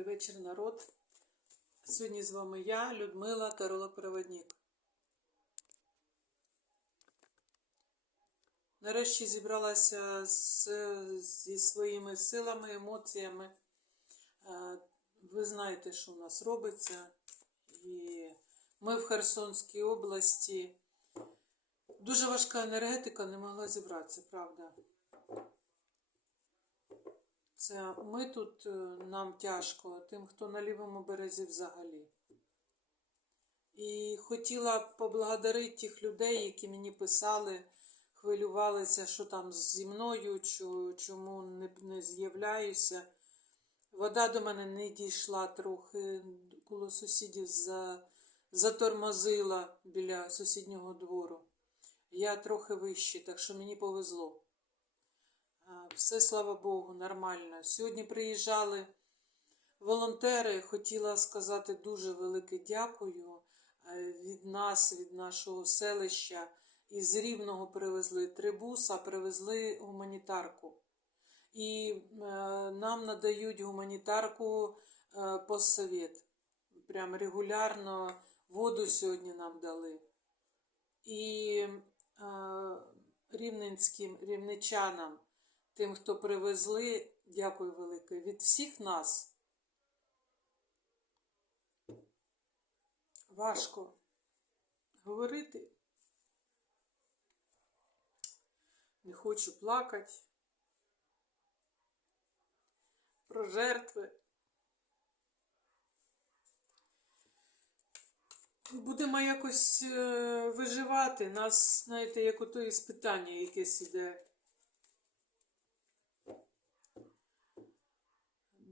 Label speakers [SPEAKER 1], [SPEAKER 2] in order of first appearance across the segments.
[SPEAKER 1] Добрий вечір, народ. Сьогодні з вами я, Людмила Таролопроводник. Нарешті зібралася з, зі своїми силами, емоціями. Е, Ви знаєте, що у нас робиться. І ми в Херсонській області. Дуже важка енергетика, не могла зібратися, правда. Це ми тут е, нам тяжко, тим, хто на лівому березі взагалі. І хотіла поблагодарити тих людей, які мені писали, хвилювалися, що там зі мною, чо- чому не, не з'являюся. Вода до мене не дійшла трохи, коло сусідів за, затормозила біля сусіднього двору. Я трохи вище, так що мені повезло. Все, слава Богу, нормально. Сьогодні приїжджали волонтери. Хотіла сказати дуже велике дякую е, від нас, від нашого селища. Із Рівного привезли три буса, привезли гуманітарку. І е, нам надають гуманітарку е. Прям регулярно воду сьогодні нам дали. І е, рівненським рівничанам тим, хто привезли, дякую велике, від всіх нас. Важко говорити. Не хочу плакати про жертви. Будемо якось е, виживати. Нас, знаєте, як ото іспитання якесь іде.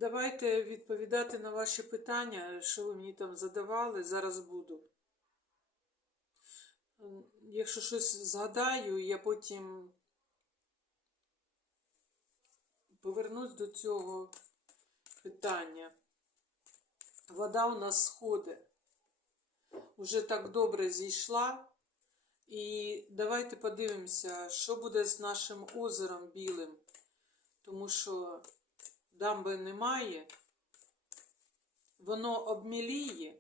[SPEAKER 1] Давайте відповідати на ваші питання, що ви мені там задавали, зараз буду. Якщо щось згадаю, я потім повернусь до цього питання. Вода у нас сходить. Уже так добре зійшла. І давайте подивимося, що буде з нашим озером білим. Тому що дамби немає, воно обміліє,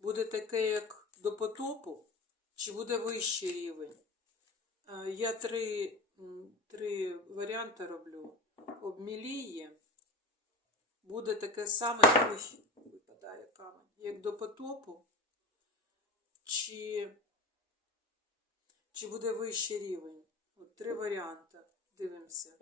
[SPEAKER 1] буде таке, як до потопу, чи буде вищий рівень. Е, Я три, три варіанти роблю. Обміліє, буде таке саме, випадає камень, як до потопу, чи, чи буде вищий рівень. От три варіанти. Дивимося.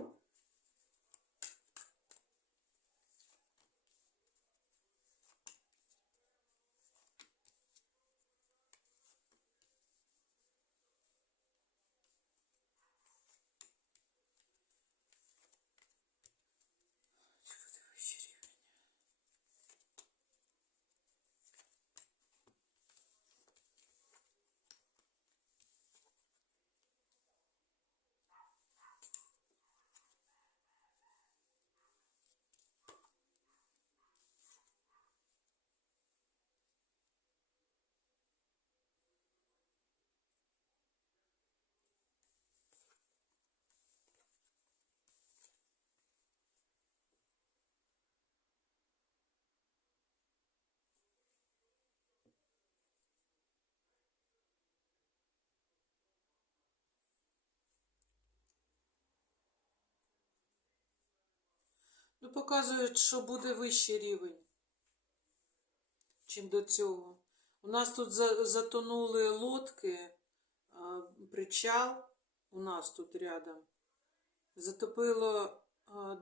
[SPEAKER 1] Ну, показують, що буде вищий рівень, чим до цього. У нас тут затонули лодки, причал у нас тут рядом. Затопило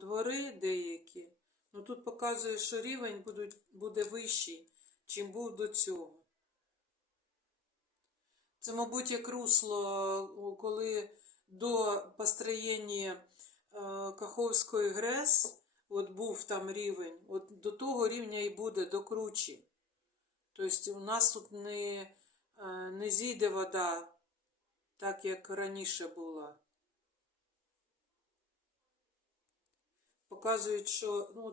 [SPEAKER 1] двори деякі. Ну тут показує, що рівень буде вищий, чим був до цього. Це, мабуть, як русло, коли до построєння е, Каховської ГРЕС, от був там рівень, от до того рівня і буде до кручі. Тобто у нас тут не, е, не зійде вода, так як раніше була. Показують, що ну,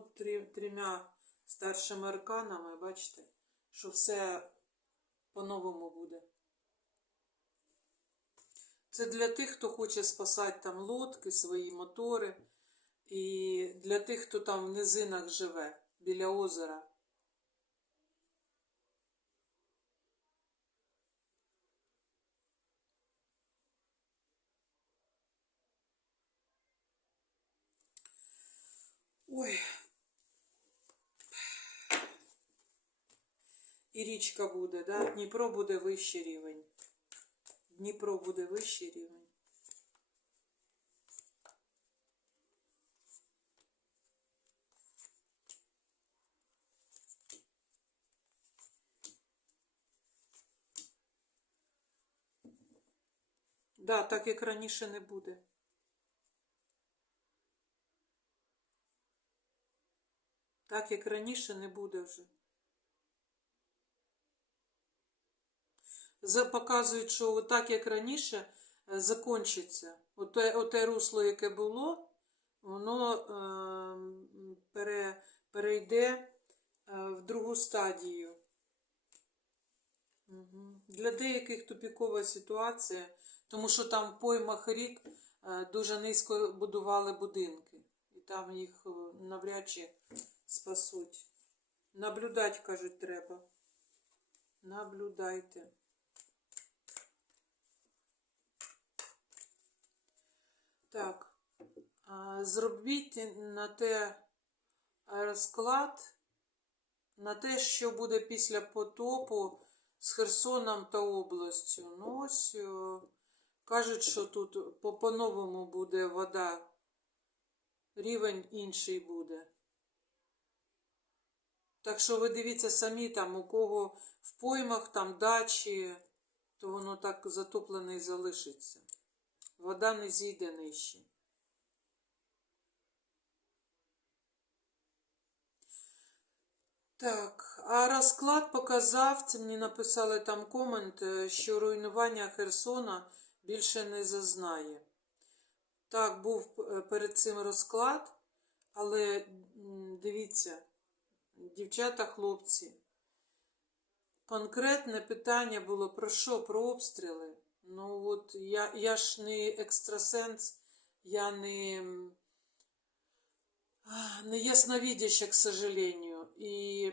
[SPEAKER 1] трьома старшими арканами, бачите, що все по-новому буде. Це для тих, хто хоче спасати там лодки, свої мотори. І для тих, хто там в низинах живе, біля озера. Ой. І річка буде, да? Дніпро буде вищий рівень. Дніпро буде вищий рівень. Да, так як раніше не буде. Так як раніше не буде вже. Показують, що так як раніше е, закончиться. Оте, оте русло, яке було, воно е, пере, перейде е, в другу стадію. Для деяких тупікова ситуація, тому що там в поймах рік е, дуже низько будували будинки, і там їх е, навряд чи спасуть. Наблюдати, кажуть, треба. Наблюдайте. Так, зробіть на те розклад, на те, що буде після потопу з Херсоном та областю. Ну, ось е, кажуть, що тут по- по-новому буде вода, рівень інший буде. Так що ви дивіться самі там, у кого в поймах, там дачі, то воно так затоплене і залишиться. Вода не зійде нижче. Так, а розклад показав, це мені написали там комент, е, що руйнування Херсона більше не зазнає. Так, був е, перед цим розклад, але дивіться, дівчата, хлопці, конкретне питання було про що? Про обстріли. Ну от я, я ж не екстрасенс, я не, не ясновидяща, к сожалению. І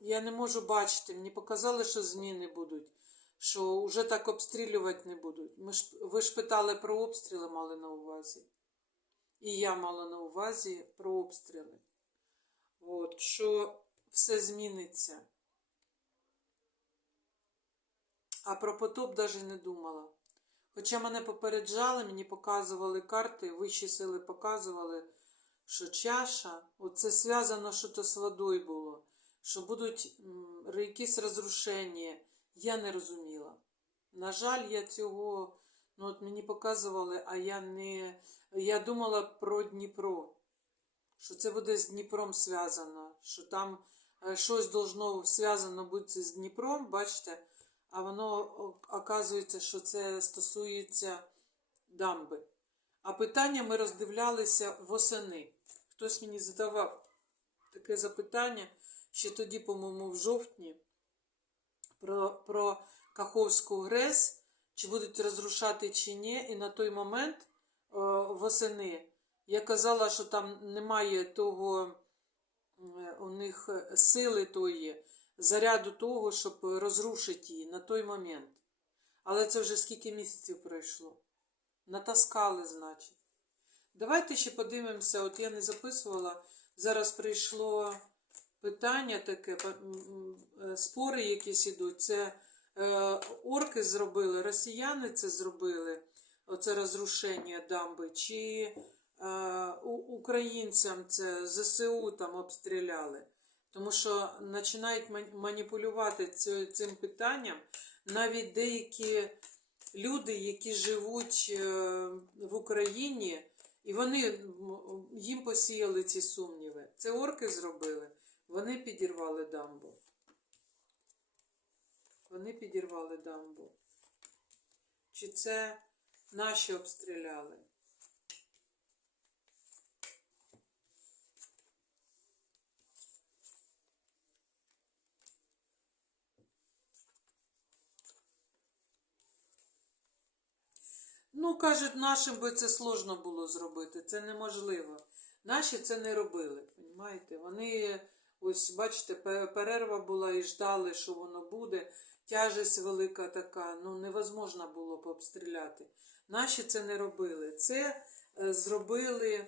[SPEAKER 1] я не можу бачити. Мені показали, що зміни будуть, що вже так обстрілювати не будуть. Ми ж, ви ж питали про обстріли, мали на увазі. І я мала на увазі про обстріли. От, що все зміниться. А про потоп навіть не думала. Хоча мене попереджали, мені показували карти, вищі сили показували, що чаша, оце зв'язано, що то з водою було, що будуть якісь розрушення. Я не розуміла. На жаль, я цього, ну от мені показували, а я не. Я думала про Дніпро, що це буде з Дніпром зв'язано, що там е, щось должно зв'язано бути з Дніпром, бачите, а воно оказується, що це стосується дамби. А питання ми роздивлялися восени. Хтось мені задавав таке запитання, ще тоді, по-моєму, в жовтні, про, про Каховську ГРЕС, чи будуть розрушати чи ні. І на той момент о, восени я казала, що там немає того е, у них сили тої, заряду того, щоб розрушити її на той момент. Але це вже скільки місяців пройшло. Натаскали, значить. Давайте ще подивимося, от я не записувала, зараз прийшло питання таке, е, спори якісь ідуть. Це е, орки зробили, росіяни це зробили, оце розрушення дамби, чи е, українцям це ЗСУ там обстріляли. Тому що починають маніпулювати цим питанням навіть деякі люди, які живуть в Україні, і вони їм посіяли ці сумніви. Це орки зробили. Вони підірвали дамбу. Вони підірвали дамбу. Чи це наші обстріляли? Ну, кажуть, нашим би це сложно було зробити, це неможливо. Наші це не робили, розумієте? Вони, ось бачите, перерва була і ждали, що воно буде. Тяжесть велика така, ну невозможно було б обстріляти. Наші це не робили. Це е, зробили е,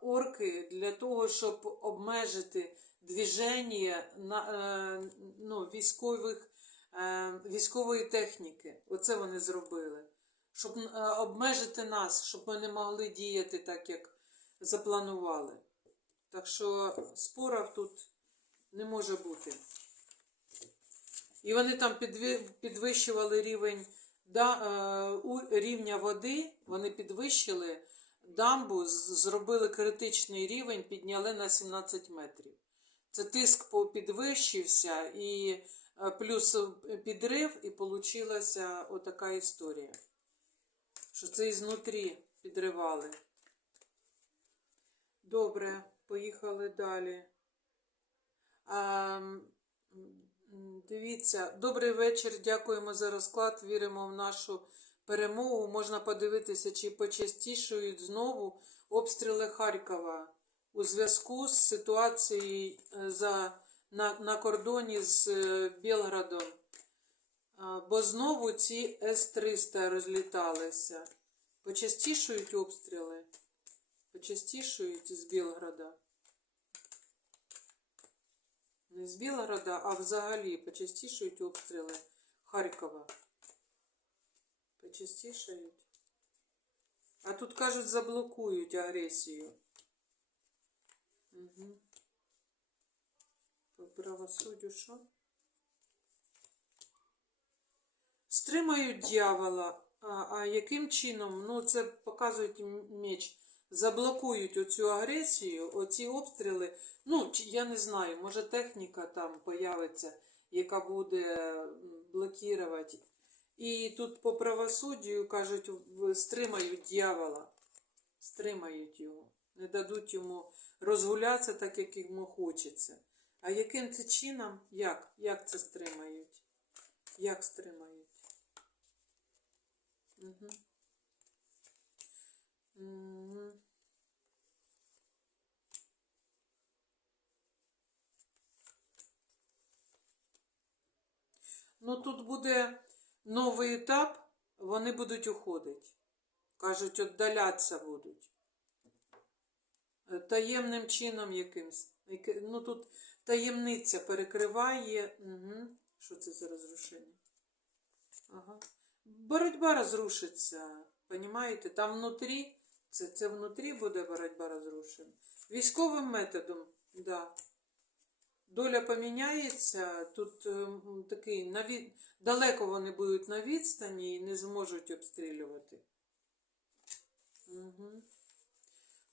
[SPEAKER 1] орки для того, щоб обмежити движення на, е, ну, військових, е, військової техніки. Оце вони зробили. Щоб е, обмежити нас, щоб ми не могли діяти так, як запланували. Так що спорів тут не може бути. І вони там підвищували рівень да, е, рівня води, вони підвищили дамбу, зробили критичний рівень, підняли на 17 метрів. Це тиск підвищився, і е, плюс підрив, і получилася отака історія. Що це ізнутрі підривали. Добре, поїхали далі. А, дивіться, добрий вечір. Дякуємо за розклад. Віримо в нашу перемогу. Можна подивитися, чи почастішують знову обстріли Харкова у зв'язку з ситуацією е, за, на, на кордоні з е, Білградом. Бо знову ці С-300 розліталися. Почастішують обстріли. Почастішують з Білграда. Не з Білграда, а взагалі почастішують обстріли Харкова. Почастішають. А тут кажуть, заблокують агресію. Угу. По правосуддю що? Стримають дьявола. А, а яким чином? Ну, це показують меч. Заблокують оцю агресію, оці обстріли. Ну, я не знаю, може техніка там появиться, яка буде блокувати. І тут по правосуддю кажуть, стримають дьявола. Стримають його. Не дадуть йому розгулятися так, як йому хочеться. А яким це чином? Як? Як це стримають? Як стримають? Ну, тут буде новий етап, вони будуть уходити. Кажуть, віддалятися будуть. Е, Таємним чином якимсь. Ну, тут таємниця перекриває. Угу. Що це за розрушення? Ага. Боротьба розрушиться. Понімаєте? Там внутрі, це, це внутрі буде боротьба розрушена. Військовим методом, да. Доля поміняється, тут ем, такий навід... далеко вони будуть на відстані і не зможуть обстрілювати. Угу.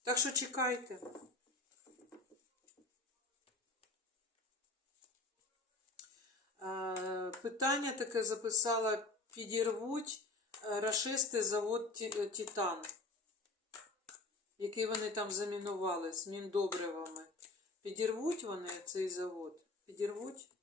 [SPEAKER 1] Так що чекайте. Е, Питання таке записала: підірвуть рашистий рашисти завод е, Титан, який вони там замінували з міндобривами. Підірвуть вони цей завод? Підірвуть?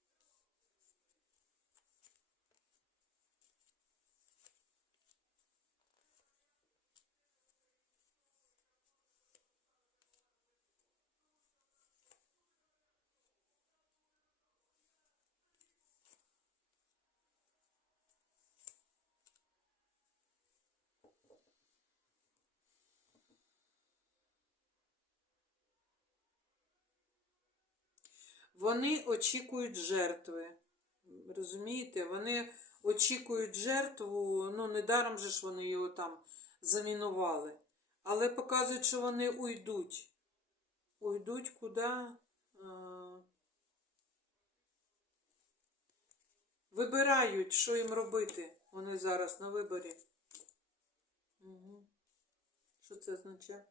[SPEAKER 1] Вони очікують жертви. Розумієте? Вони очікують жертву, ну недаром же ж вони його там замінували. Але показують, що вони уйдуть. Уйдуть куди? Вибирають, що їм робити. Вони зараз на виборі. Угу. Що це означає?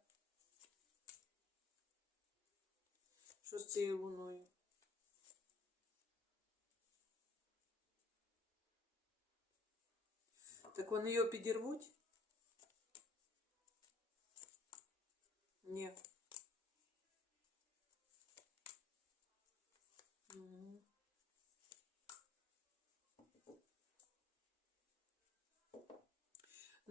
[SPEAKER 1] Що з цією луною? Так вони його підірвуть? Ні.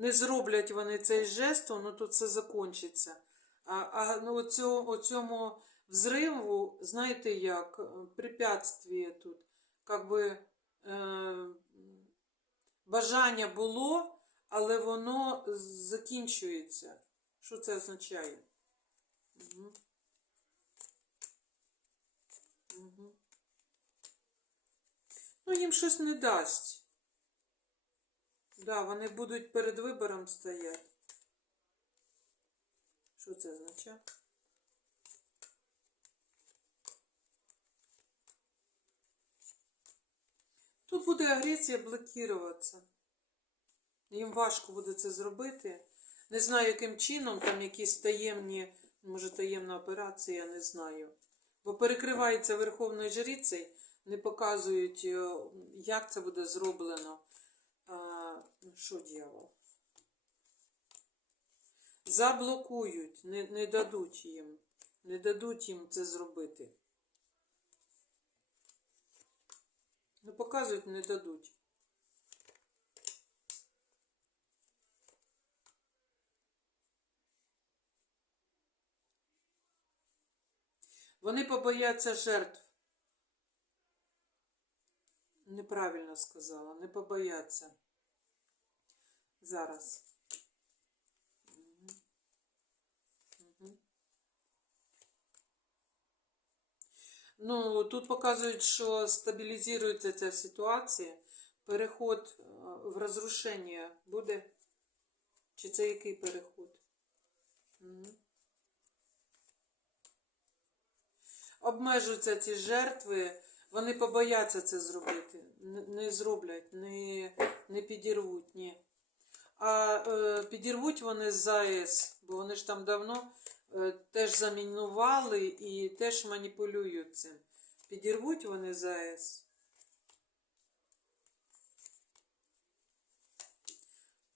[SPEAKER 1] Не зроблять вони цей жест, ну то це закончиться. А, а ну, оцю, оцьому взриву, знаєте як, препятствие тут. Как би, е, бажання було, але воно закінчується. Що це означає? Угу. Угу. Ну, їм щось не дасть. Да, вони будуть перед вибором стояти. Що це означає? Тут буде агресія блокуватися. Їм важко буде це зробити. Не знаю, яким чином, там якісь таємні, може таємна операція, не знаю. Бо перекривається Верховною Жрицею, не показують, е, як це буде зроблено. А, ну, що дьявол? Заблокують, не, не дадуть їм. Не дадуть їм це зробити. Ну, показують, не дадуть. Вони побояться жертв. Неправильно сказала, не побояться. Зараз. Ну, тут показують, що стабілізується ця ситуація. Переход е, в розрушення буде. Чи це який переход? Обмежуються ці жертви, вони побояться це зробити. Не, зроблять, не, не підірвуть, ні. А е, підірвуть вони з ЗАЕС, бо вони ж там давно теж замінували і теж маніпулюють цим. Підірвуть вони ЗАЕС.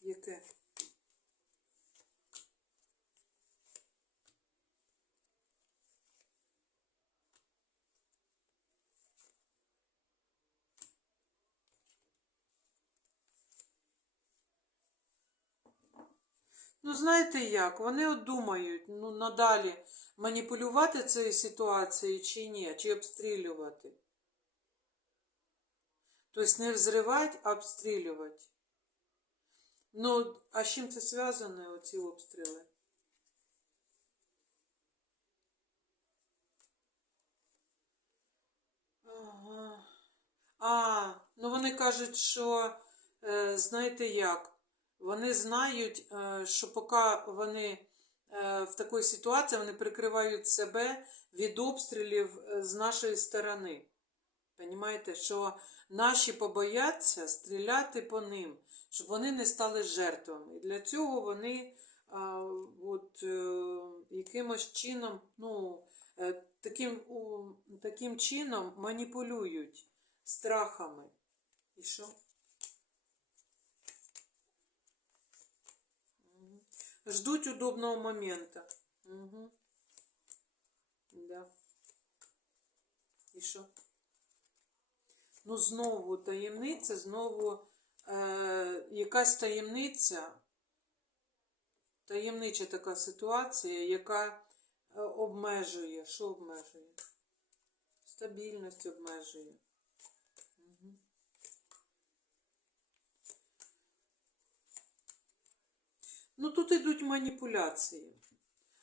[SPEAKER 1] Яке? Ну, знаєте як, вони от думають, ну, надалі маніпулювати цією ситуацією чи ні, чи обстрілювати. Тобто не взривати, а обстрілювати. Ну, а з чим це зв'язано, оці обстріли? А, ну вони кажуть, що, е, знаєте як, вони знають, е, що поки вони е, в такій ситуації, вони прикривають себе від обстрілів е, з нашої сторони. Понімаєте, що наші побояться стріляти по ним, щоб вони не стали жертвами. І для цього вони а, от, якимось чином, ну, таким, таким чином маніпулюють страхами. І що? Ждуть удобного момента. Угу. Да. І що? Ну, знову таємниця, знову е, якась таємниця, таємнича така ситуація, яка е, обмежує. Що обмежує? Стабільність обмежує. Ну, тут йдуть маніпуляції.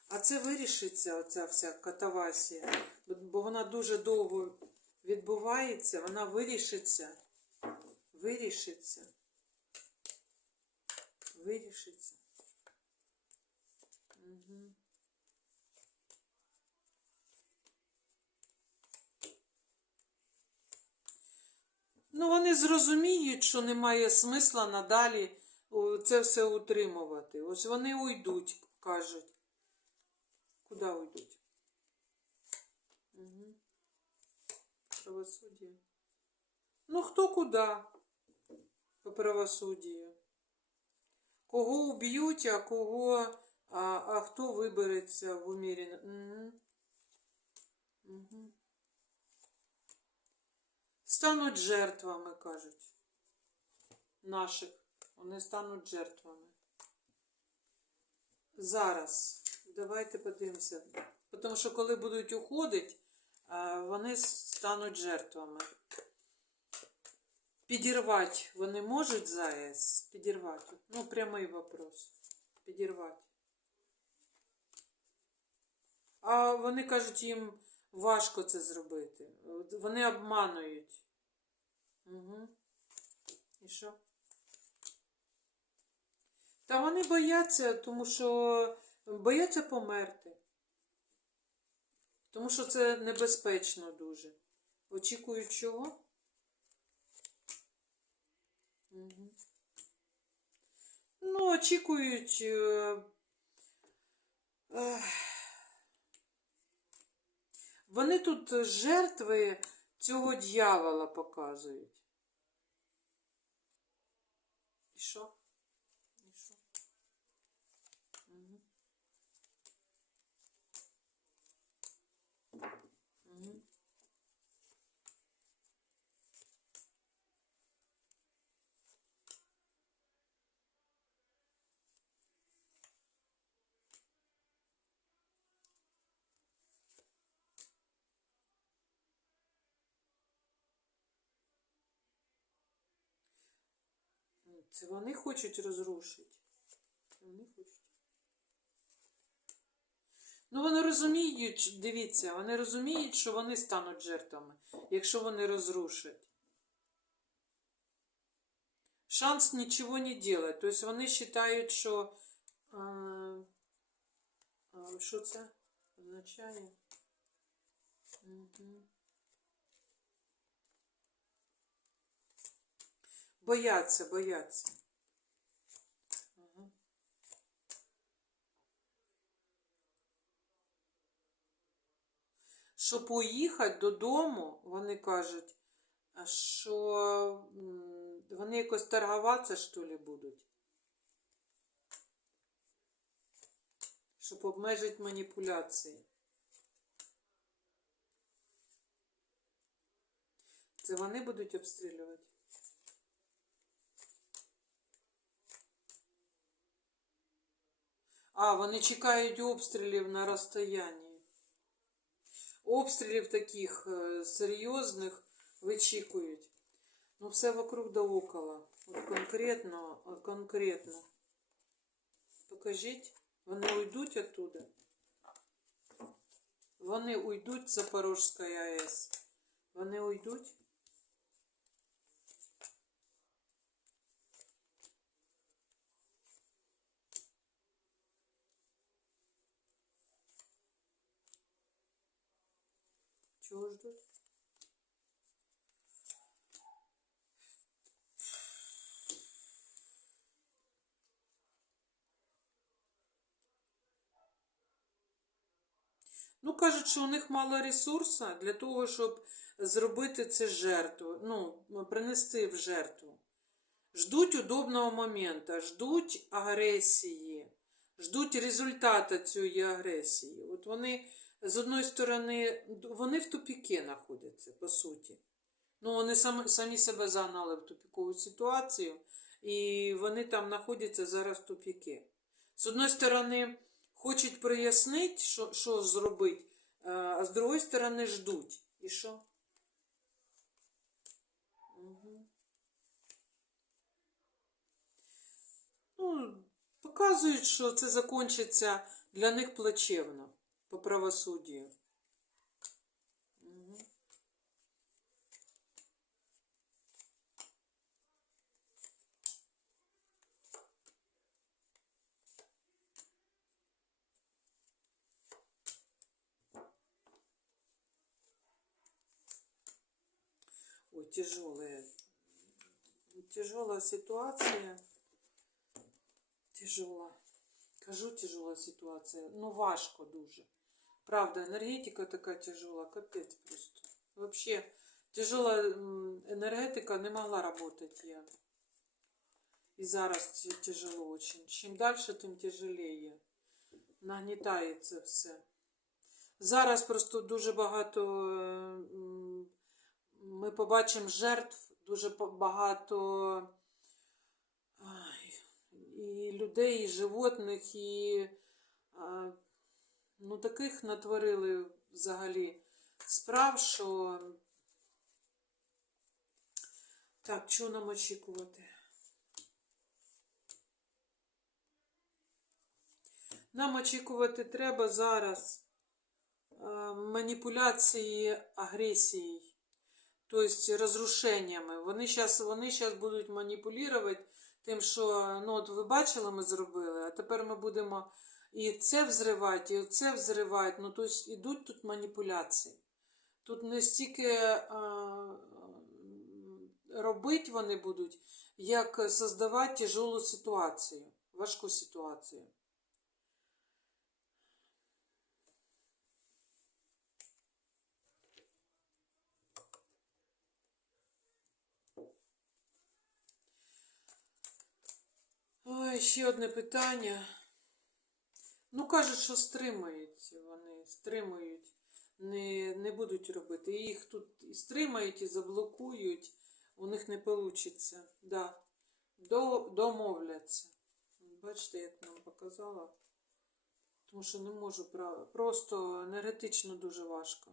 [SPEAKER 1] А це вирішиться, оця вся катавасія, бо- вона дуже довго відбувається, вона вирішиться. Вирішиться. Вирішиться. Угу. Ну, вони зрозуміють, що немає смисла надалі це все утримувати. Ось вони уйдуть, кажуть. Куди уйдуть? Угу. Правосуддя. Ну, хто куди? По правосуддю. Кого уб'ють, а кого, а, а хто вибереться в умірі. Угу. Угу. Стануть жертвами, кажуть. Наших. Вони стануть жертвами. Зараз. Давайте подивимося. Тому що коли будуть уходити, вони стануть жертвами. Підірвати вони можуть ЗАЕС? Підірвати. Ну, прямий вопрос. Підірвати. А вони кажуть, їм важко це зробити. Вони обманують. Угу. І що? Та вони бояться, тому що бояться померти. Тому що це небезпечно дуже. Очікують чого? Угу. Ну, очікують. Е, ех, вони тут жертви цього дьявола показують. І що? І що? Угу. Угу. Це вони хочуть розрушити. Вони хочуть. Ну, вони розуміють, дивіться, вони розуміють, що вони стануть жертвами, якщо вони розрушать. Шанс нічого не делать. Тобто вони вважають, що. Що це означає? Угу. Бояться, бояться. Щоб поїхати додому, вони кажуть, що вони якось торгуватися, що ли, будуть. Щоб обмежити маніпуляції. Це вони будуть обстрілювати? А, вони чекають обстрілів на розстоянні. Обстрілів таких е, серйозних вичікують. Ну, все вокруг да около. Конкретно, от конкретно. Покажіть, вони уйдуть оттуда. Вони уйдуть з Запорожської АЕС. Вони уйдуть. Чего ждут? Ну, кажуть, що у них мало ресурсу для того, щоб зробити це жертву, ну, принести в жертву. Ждуть удобного моменту, ждуть агресії, ждуть результату цієї агресії. От вони з одної сторони, вони в тупіки знаходяться, по суті. Ну, вони самі, самі себе загнали в тупікову ситуацію, і вони там знаходяться зараз в тупіки. З одної сторони, хочуть прояснити, що, що зробити, а з другої сторони, ждуть. І що? Угу. Ну, показують, що це закінчиться для них плачевно по правосудию. Угу. Ой, тяжелая. Тяжелая ситуация. Тяжела. Кажу, тяжела ситуація. Ну, важко дуже. Правда, енергетика така тяжела, капець просто. Вообще, тяжела енергетика не могла работать я. І зараз тяжело очень. Чим далі, тим тяжелее. Нагнітається все. Зараз просто дуже багато ми побачимо жертв, дуже багато і людей, і животних, і ну, таких натворили взагалі справ, що. Так, що нам очікувати? Нам очікувати треба зараз е, маніпуляції агресією, тобто розрушеннями. Вони зараз вони щас будуть маніпулювати тим, що ну, от ви бачили, ми зробили, а тепер ми будемо і це взривати, і це взривати. Ну, тобто ідуть тут маніпуляції. Тут не стільки е, робити вони будуть, як создавати тяжелу ситуацію, важку ситуацію. Ой, ще одне питання. Ну, кажуть, що стримають вони, стримують, не, не будуть робити. І Їх тут і стримають, і заблокують, у них не вийде. Да. До, домовляться. Бачите, як нам показала. Тому що не можу просто енергетично дуже важко.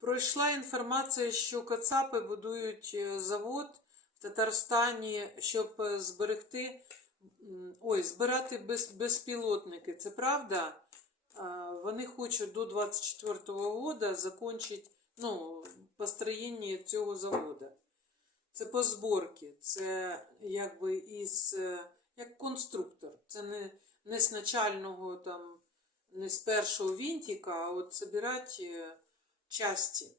[SPEAKER 1] Пройшла інформація, що Кацапи будують е, завод в Татарстані, щоб е, зберегти, ой, збирати без, безпілотники. Це правда? Вони хочуть до 24-го року закінчити ну, построєння цього заводу. Це по зборці, це якби із е, як конструктор. Це не, не з начального там, не з першого вінтика, а от збирати е, часті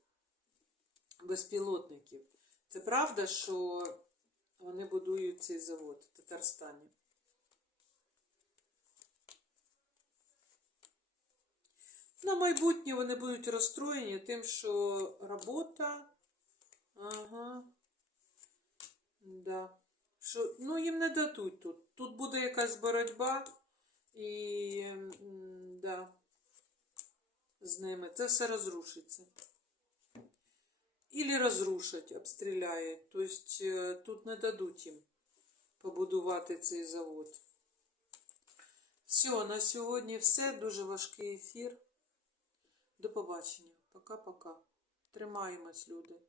[SPEAKER 1] безпілотників. Це правда, що вони будують цей завод в Татарстані. На майбутнє вони будуть розстроєні тим, що робота. Ага. Да. Що, ну, їм не дадуть тут. Тут буде якась боротьба і да, з ними. Це все розрушиться. Ілі розрушать, обстріляють. Тобто е, тут не дадуть їм побудувати цей завод. Все, на сьогодні все. Дуже важкий ефір. До побачення. Пока-пока. Тримаємось, люди.